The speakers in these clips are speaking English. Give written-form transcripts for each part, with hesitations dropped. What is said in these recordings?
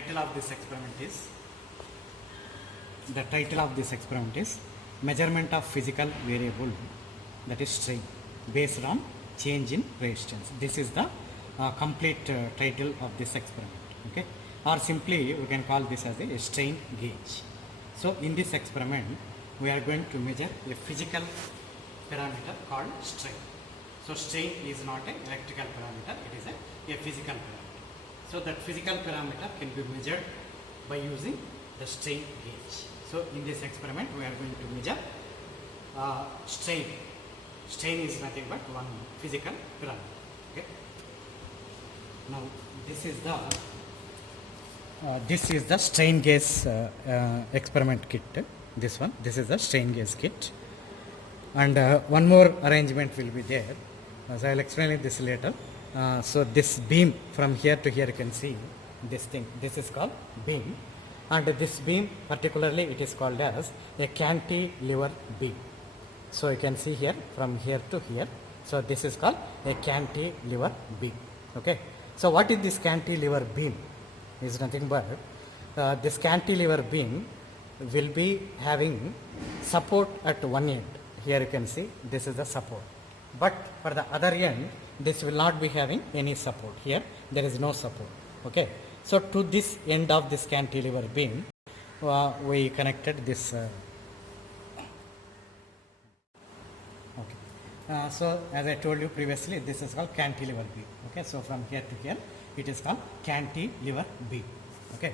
title of this experiment is measurement of physical variable, that is strain, based on change in resistance. This is the complete title of this experiment. Okay, or simply we can call this as a strain gauge. So in this experiment we are going to measure a physical parameter called strain. So strain is not an electrical parameter, it is a physical parameter. So that physical parameter can be measured by using the strain gauge. So in this experiment we are going to measure strain. Strain is nothing but one physical parameter. Okay. Now this is the strain gauge experiment kit. This is the strain gauge kit, and one more arrangement will be there. So I will explain it this later. So this beam from here to here, you can see this thing. This is called beam, and this beam particularly it is called as a cantilever beam. So you can see here from here to here. So this is called a cantilever beam. Okay. So what is this cantilever beam? Is nothing but this cantilever beam will be having support at one end. Here you can see this is the support, but for the other end this will not be having any support. Here there is no support. Okay, so to this end of this cantilever beam we connected this so as I told you previously, this is called cantilever beam. Okay, so from here to here it is called cantilever beam. Okay,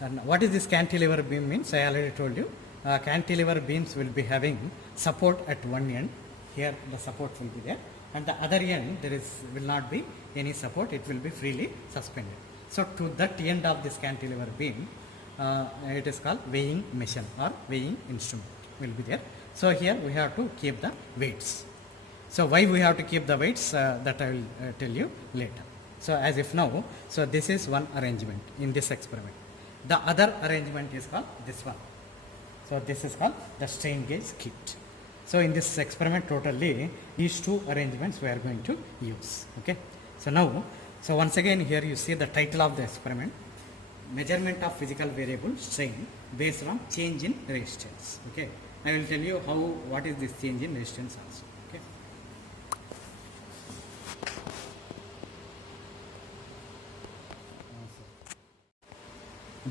and what is this cantilever beam means? I already told you. Cantilever beams will be having support at one end. Here the support will be there, and the other end there will not be any support. It will be freely suspended. So to that end of this cantilever beam, it is called weighing machine or weighing instrument will be there. So here we have to keep the weights. So why we have to keep the weights, that I will tell you later. So as if now, so this is one arrangement in this experiment. The other arrangement is called this one. So this is called the strain gauge kit. So in this experiment totally these two arrangements we are going to use. Okay. So now, so once again here you see the title of the experiment, measurement of physical variable strain based on change in resistance. Okay. I will tell you what is this change in resistance also. Okay.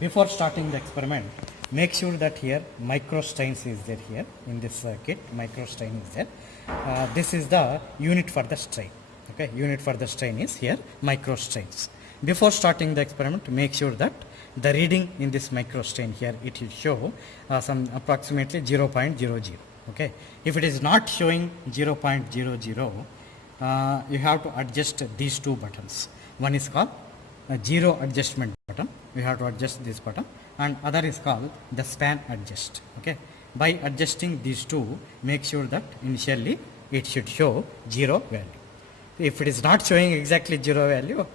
Before starting the experiment, make sure that here microstrains is there. Here in this kit microstrain is there. This is the unit for the strain. Okay, unit for the strain is here microstrains. Before starting the experiment, make sure that the reading in this microstrain here it will show some approximately 0.00. Okay, if it is not showing 0.00, you have to adjust these two buttons. One is called zero adjustment button. We have to adjust this button, and other is called the span adjust. Okay, by adjusting these two, make sure that initially it should show 0 value. If it is not showing exactly 0 value,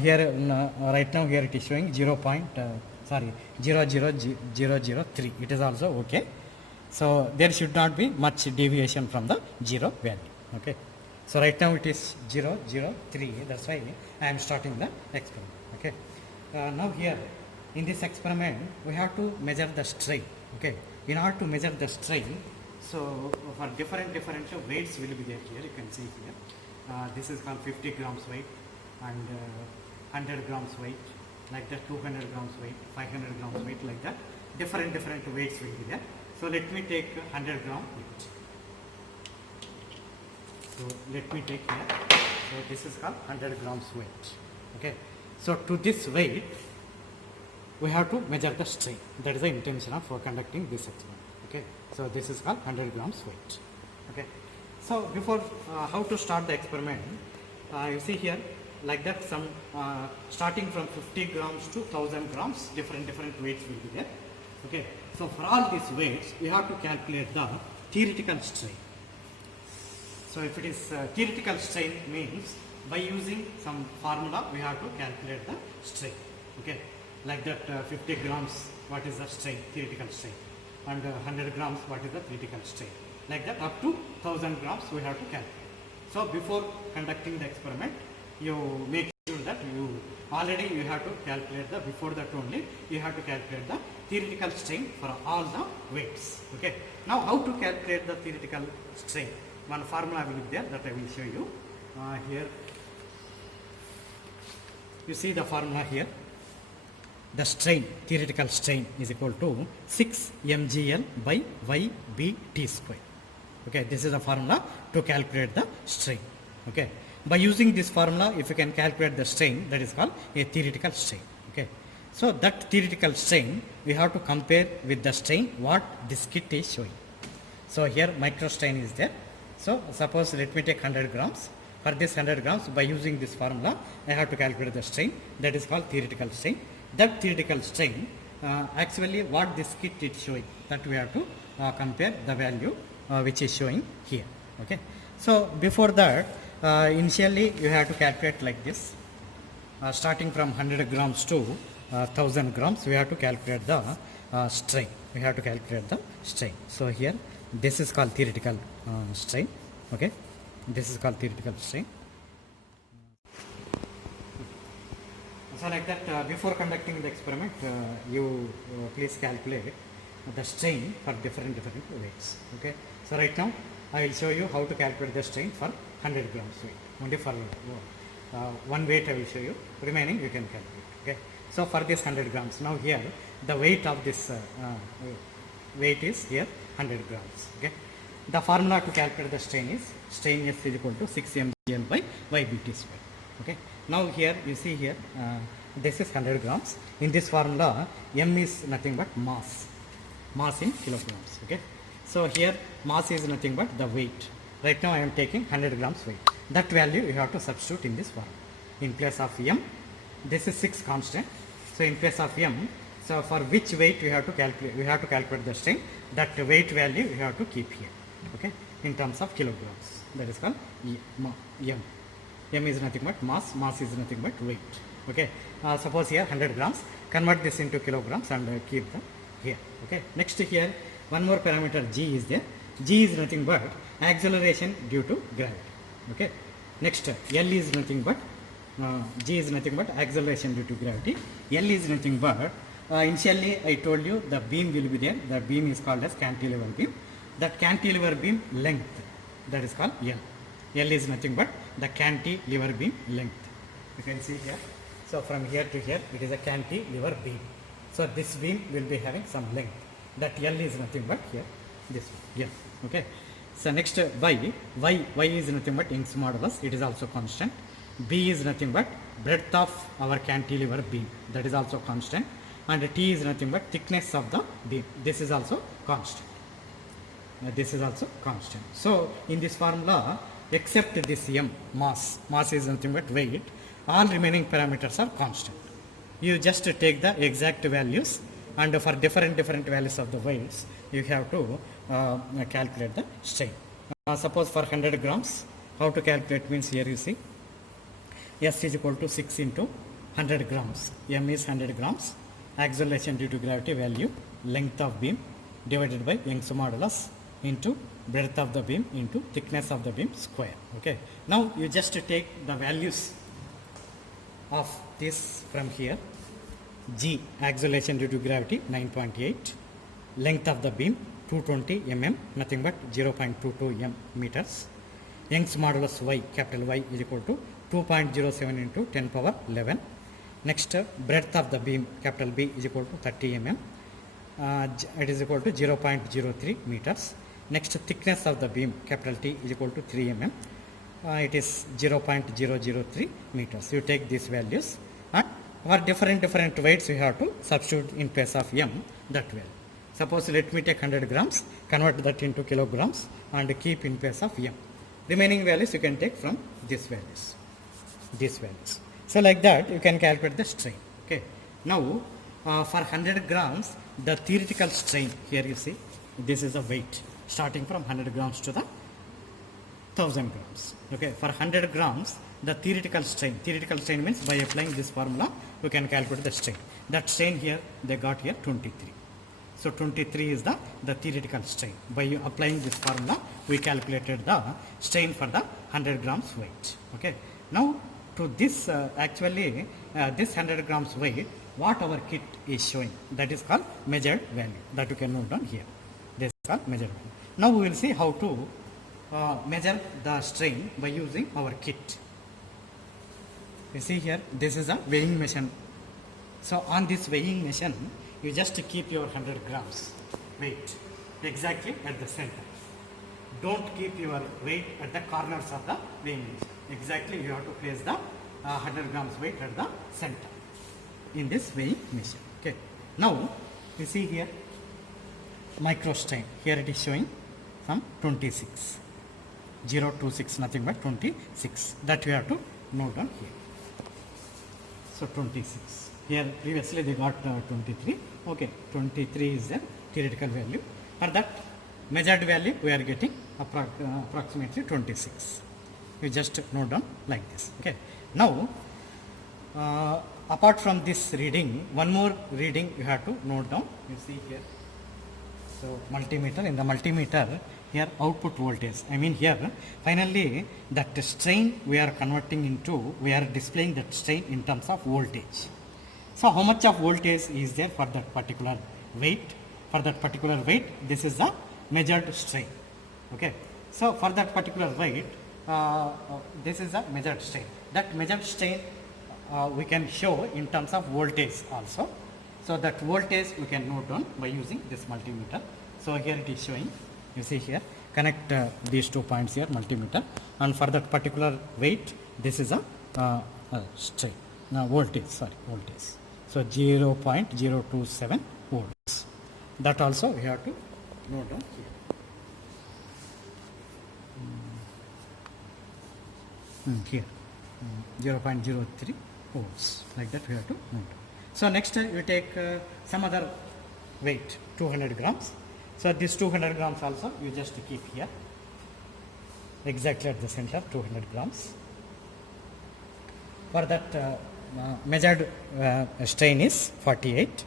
here right now here it is showing 0.00003. It is also okay. So there should not be much deviation from the 0 value. Okay, so right now it is 003. That's why I am starting the experiment. Okay, now here in this experiment we have to measure the strain. Okay, in order to measure the strain, so for different weights will be there. Here you can see here. This is called 50 grams weight, and 100 grams weight, like that, 200 grams weight, 500 grams weight, like that. Different weights will be there. So let me take 100 gram weight. So let me take here. So this is called 100 grams weight. Okay. So to this weight, we have to measure the strain. That is the intention of conducting this experiment. Okay. So this is called 100 grams weight. Okay. So before how to start the experiment, you see here like that, some starting from 50 grams to 1000 grams, different weights will be there. Okay. So for all these weights, we have to calculate the theoretical strain. So if it is theoretical strain means by using some formula we have to calculate the strain. Okay, like that 50 grams what is the strain, theoretical strain, and 100 grams what is the theoretical strain, like that up to 1000 grams we have to calculate. So before conducting the experiment, you make sure that that you already you have to calculate the, before that only you have to calculate the theoretical strain for all the weights. Okay. Now how to calculate the theoretical strain? One formula will be there that I will show you. Here you see the formula here. The strain, theoretical strain is equal to 6 mgl by ybt square. Okay, this is the formula to calculate the strain. Okay, by using this formula, if you can calculate the strain, that is called a theoretical strain. Okay, so that theoretical strain we have to compare with the strain what this kit is showing. So here micro strain is there. So suppose let me take 100 grams. For this 100 grams, by using this formula, I have to calculate the strain. That is called theoretical strain. That theoretical strain, actually what this kit is showing, that we have to compare the value which is showing here. Okay. So before that, initially you have to calculate like this. Starting from 100 grams to 1000 grams, we have to calculate the strain. We have to calculate the strain. So here, this is called theoretical strain. Okay. This is called theoretical strain. So like that, before conducting the experiment, you please calculate the strain for different weights. Okay. So right now, I will show you how to calculate the strain for 100 grams weight. Only for one weight I will show you. Remaining you can calculate. Okay. So for this 100 grams, now here the weight of this weight is here 100 grams. Okay. The formula to calculate the strain is equal to 6 mgl by ybt square. Okay. Now here you see here this is 100 grams. In this formula, m is nothing but mass in kilograms. Okay. So here mass is nothing but the weight. Right now I am taking 100 grams weight. That value you have to substitute in this formula. In place of m, this is 6 constant. So in place of m, so for which weight you have to calculate the strain. That weight value you have to keep here. Okay, in terms of kilograms, that is called m. M is nothing but mass is nothing but weight. Okay, suppose here 100 grams, convert this into kilograms and keep them here. Okay, next here one more parameter g is there. G is nothing but acceleration due to gravity. Okay, next L is nothing but g is nothing but acceleration due to gravity. L is nothing but initially I told you the beam will be there. The beam is called as cantilever beam. That cantilever beam length, that is called L. L is nothing but the cantilever beam length. You can see here. So from here to here, it is a cantilever beam. So this beam will be having some length. That L is nothing but here, this one, L. Okay. So next y is nothing but Young's modulus. It is also constant. B is nothing but breadth of our cantilever beam. That is also constant. And T is nothing but thickness of the beam. This is also constant. This is also constant. So in this formula, except this m, mass is nothing but weight, all remaining parameters are constant. You just take the exact values, and for different values of the weights, you have to calculate the strain. Suppose for 100 grams, how to calculate means here you see, S is equal to 6 into 100 grams. M is 100 grams. Acceleration due to gravity value, length of beam divided by Young's modulus into breadth of the beam into thickness of the beam square. Okay. Now you just take the values of this from here. G, acceleration due to gravity 9.8, length of the beam 220 mm, nothing but 0.22 m meters. Young's modulus Y, capital Y is equal to 2.07 into 10 power 11. Next, breadth of the beam, capital B is equal to 30 mm. It is equal to 0.03 meters. Next, thickness of the beam, capital T is equal to 3 mm. It is 0.003 meters. You take these values, and for different weights you have to substitute in place of m that value. Suppose let me take 100 grams, convert that into kilograms and keep in place of m. Remaining values you can take from these values. So like that you can calculate the strain. Okay. Now for 100 grams, the theoretical strain, here you see, this is a weight starting from 100 grams to the 1000 grams. Okay, for 100 grams, the theoretical strain means by applying this formula, you can calculate the strain. That strain here, they got here 23. So 23 is the theoretical strain. By applying this formula, we calculated the strain for the 100 grams weight. Okay. Now to this actually this 100 grams weight, what our kit is showing, that is called measured value, that you can note down here. This is called measured value. Now we will see how to measure the strain by using our kit. You see here, this is a weighing machine. So on this weighing machine, you just keep your 100 grams weight exactly at the center. Don't keep your weight at the corners of the weighing machine. Exactly, you have to place the 100 grams weight at the center in this weighing machine. Okay. Now you see here micro strain. Here it is showing some 26. 026, nothing but 26. That we have to note down here. So 26. Here previously they got 23. Okay, 23 is the theoretical value. For that measured value we are getting approximately 26. You just note down like this. Okay. Now apart from this reading, one more reading you have to note down. You see here. So multimeter, in the multimeter here output voltage. I mean here finally that strain we are converting into, we are displaying that strain in terms of voltage. So how much of voltage is there for that particular weight? For that particular weight, this is the measured strain. Okay. So for that particular weight, this is a measured strain. That measured strain we can show in terms of voltage also. So that voltage we can note down by using this multimeter. So here it is showing, you see here, connect these 2 points here, multimeter, and for that particular weight, this is a strain, voltage. So 0.027 volts. That also we have to note down here. Here 0.03 volts, like that we have to note. So next we take some other weight, 200 grams. So this 200 grams also you just keep here exactly at the center, 200 grams. For that measured strain is 48.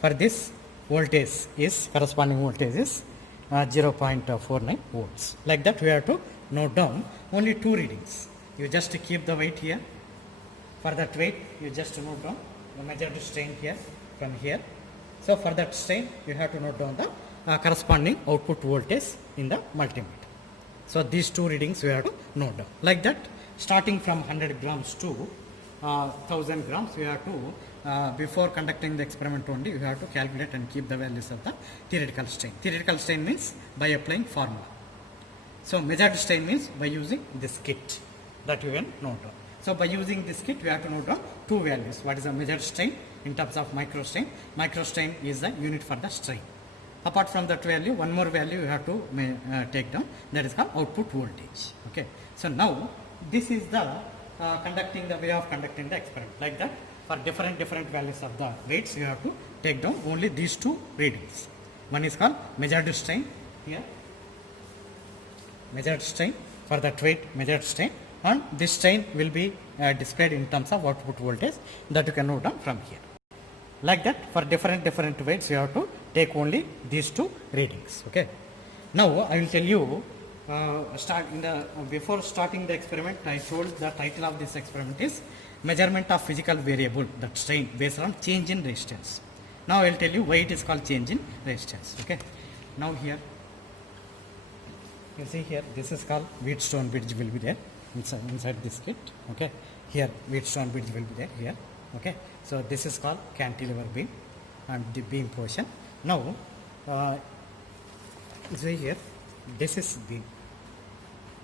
For this voltage is, corresponding voltage is 0.49 volts. Like that we have to note down only 2 readings. You just keep the weight here. For that weight you just note down the measured strain here from here. So for that strain you have to note down the corresponding output voltage in the multimeter. So these 2 readings we have to note down. Like that, starting from 100 grams to 1000 grams, we have to before conducting the experiment only you have to calculate and keep the values of the theoretical strain. Theoretical strain means by applying formula. So measured strain means by using this kit, that you can note down. So by using this kit we have to note down 2 values. What is the measured strain in terms of micro strain? Micro strain is the unit for the strain. Apart from that value, one more value you have to take down, that is called output voltage. Okay. So now this is the way of conducting the experiment. Like that, for different values of the weights you have to take down only these 2 readings. One is called measured strain here, measured strain, for that weight measured strain, and this strain will be displayed in terms of output voltage, that you can note down from here. Like that, for different weights you have to take only these 2 readings. Okay. Now I will tell you, before starting the experiment I told the title of this experiment is measurement of physical variable, that strain based on change in resistance. Now I will tell you why it is called change in resistance. Okay. Now here you see here, this is called Wheatstone bridge will be there inside this kit. Okay. Here Wheatstone bridge will be there here. Okay. So this is called cantilever beam and the beam portion. Now see here, this is beam.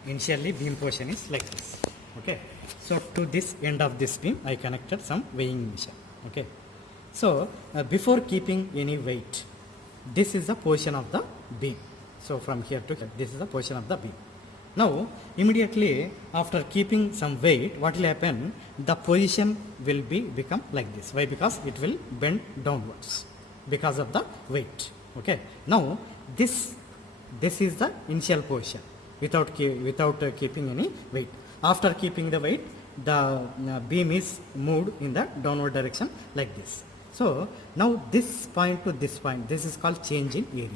Initially beam portion is like this. Okay. So to this end of this beam I connected some weighing machine. Okay. So before keeping any weight, this is the position of the beam. So from here to here, this is the position of the beam. Now immediately after keeping some weight, what will happen? The position will become like this. Why? Because it will bend downwards because of the weight. Okay. Now this is the initial position without keeping any weight. After keeping the weight, the beam is moved in the downward direction like this. So now this point to this point, this is called change in area.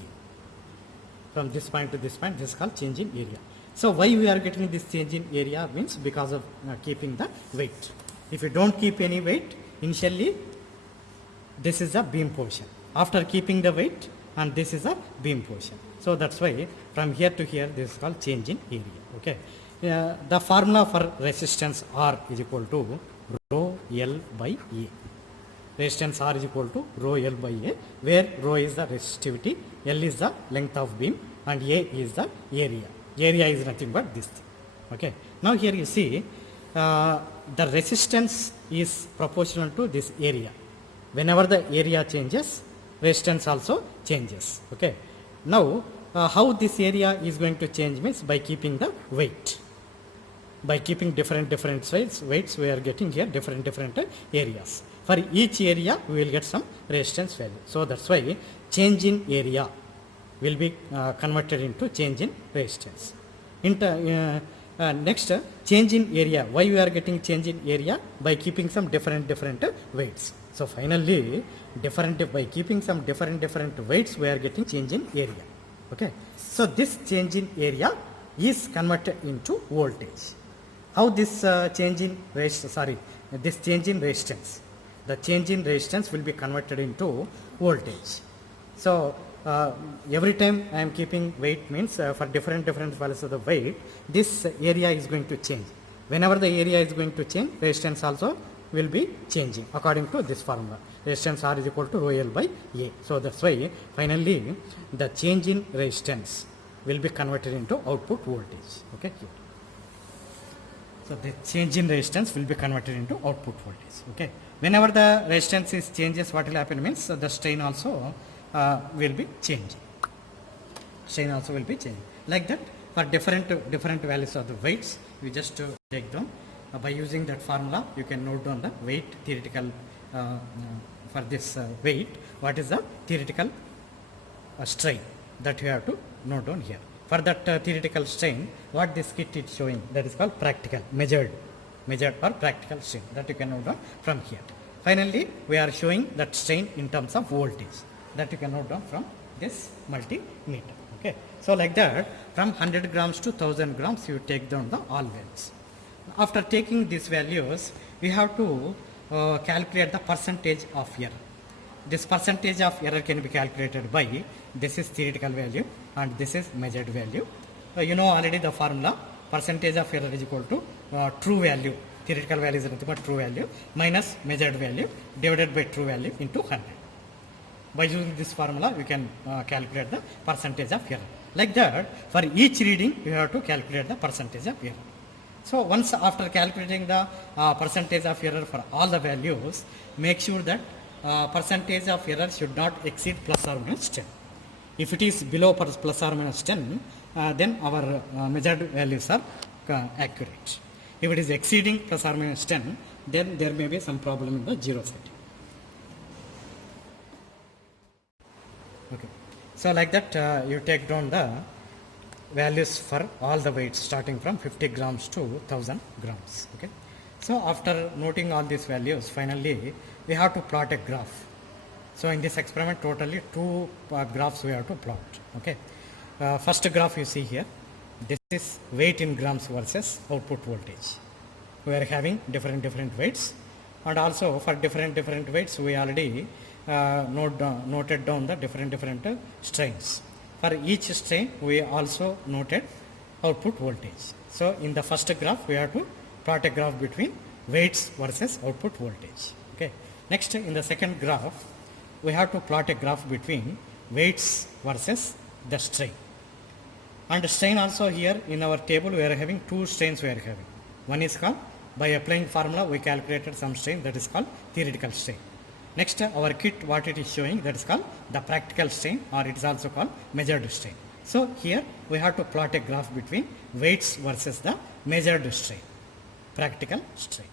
From this point to this point, this is called change in area. So why we are getting this change in area means because of keeping the weight. If you don't keep any weight, initially this is a beam portion. After keeping the weight, and this is a beam portion. So that's why from here to here this is called change in area. Okay. The formula for resistance R is equal to rho L by A. Resistance R is equal to rho L by A, where rho is the resistivity, L is the length of beam, and A is the area. Area is nothing but this thing. Okay. Now here you see the resistance is proportional to this area. Whenever the area changes, resistance also changes. Okay. Now how this area is going to change means by keeping the weight. By keeping different weights, we are getting here different areas. For each area, we will get some resistance value. So that's why change in area will be converted into change in resistance. Next, change in area. Why we are getting change in area? By keeping some different weights. So finally, by keeping some different weights, we are getting change in area. Okay. So this change in area is converted into voltage. How this change in resistance? The change in resistance will be converted into voltage. So every time I am keeping weight means for different values of the weight, this area is going to change. Whenever the area is going to change, resistance also will be changing according to this formula. Resistance R is equal to rho L by A. So that's why finally the change in resistance will be converted into output voltage. Okay. Here. So the change in resistance will be converted into output voltage. Okay. Whenever the resistance is changes, what will happen means the strain also will be changing. Strain also will be changing. Like that, for different values of the weights, we just take them. By using that formula, you can note down the weight theoretical for this weight. What is the theoretical strain that you have to note down here. For that theoretical strain, what this kit is showing, that is called practical, measured or practical strain, that you can note down from here. Finally, we are showing that strain in terms of voltage, that you can note down from this multimeter. Okay. So like that, from 100 grams to 1000 grams, you take down the all values. After taking these values, we have to calculate the percentage of error. This percentage of error can be calculated by, this is theoretical value and this is measured value. You know already the formula, percentage of error is equal to true value, theoretical value is nothing but true value, minus measured value divided by true value into 100. By using this formula, you can calculate the percentage of error. Like that, for each reading, you have to calculate the percentage of error. So once after calculating the percentage of error for all the values, make sure that percentage of error should not exceed plus or minus 10. If it is below plus or minus 10, then our measured values are accurate. If it is exceeding plus or minus 10, then there may be some problem in the zero setting. Okay. So like that, you take down the values for all the weights starting from 50 grams to 1000 grams. Okay. So after noting all these values, finally we have to plot a graph. So in this experiment, totally two graphs we have to plot. Okay. First graph you see here, this is weight in grams versus output voltage. We are having different weights, and also for different weights we already noted down the different strains. For each strain, we also noted output voltage. So in the first graph, we have to plot a graph between weights versus output voltage. Okay. Next, in the second graph, we have to plot a graph between weights versus the strain. And strain also here in our table, we are having two strains we are having. One is called, by applying formula, we calculated some strain, that is called theoretical strain. Next, our kit, what it is showing, that is called the practical strain, or it is also called measured strain. So here we have to plot a graph between weights versus the measured strain, practical strain.